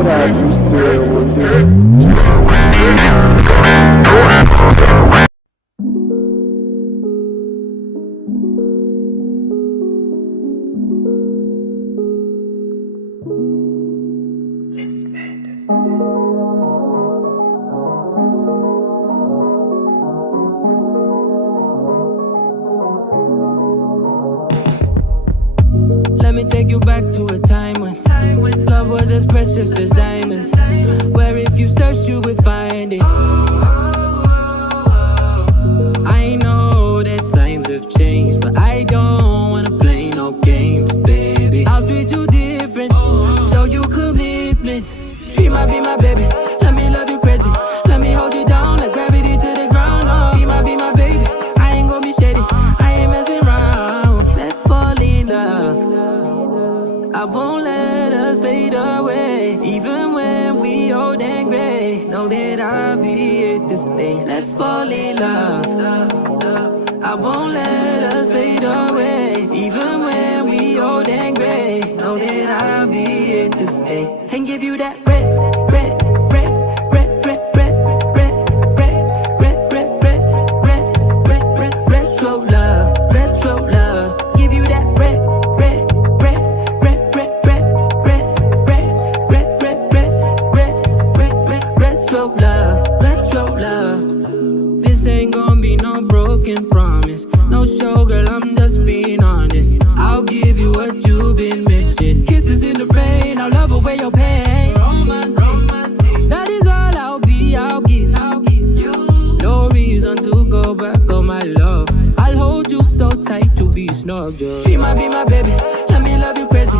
Let me take you back to a time when love was as precious as diamonds, where if you search you would find it. I know that times have changed, but I don't wanna play no games, baby. I'll treat you different, show you commitment. She might be my baby, let me love you crazy. Let me hold you down like gravity to the ground. Oh, be my baby, I ain't gonna be shady, I ain't messing around. Let's fall in love, I won't let us fade away. Even when we old and gray, know that I'll be here to stay. Let's fall in love, I won't let us fade away. Even when we old and gray, know that I'll be here to stay. And give you that red, red, red, red, red, red, red, red, red, red, red, red, red, red, retro love, retro love. Give you that red, red, red, red, red, red, red, red, red, red, red, red, red, red, retro love, retro love. This ain't gonna be no broken promise, no show, girl, I'm just being honest. I'll give you what you've been missing. Kisses in the rain, I'll love away your pain. Romantic, that is all I'll be, I'll give you. No reason to go back on my love. I'll hold you so tight, you'll be snug, girl. She might be my baby, let me love you crazy.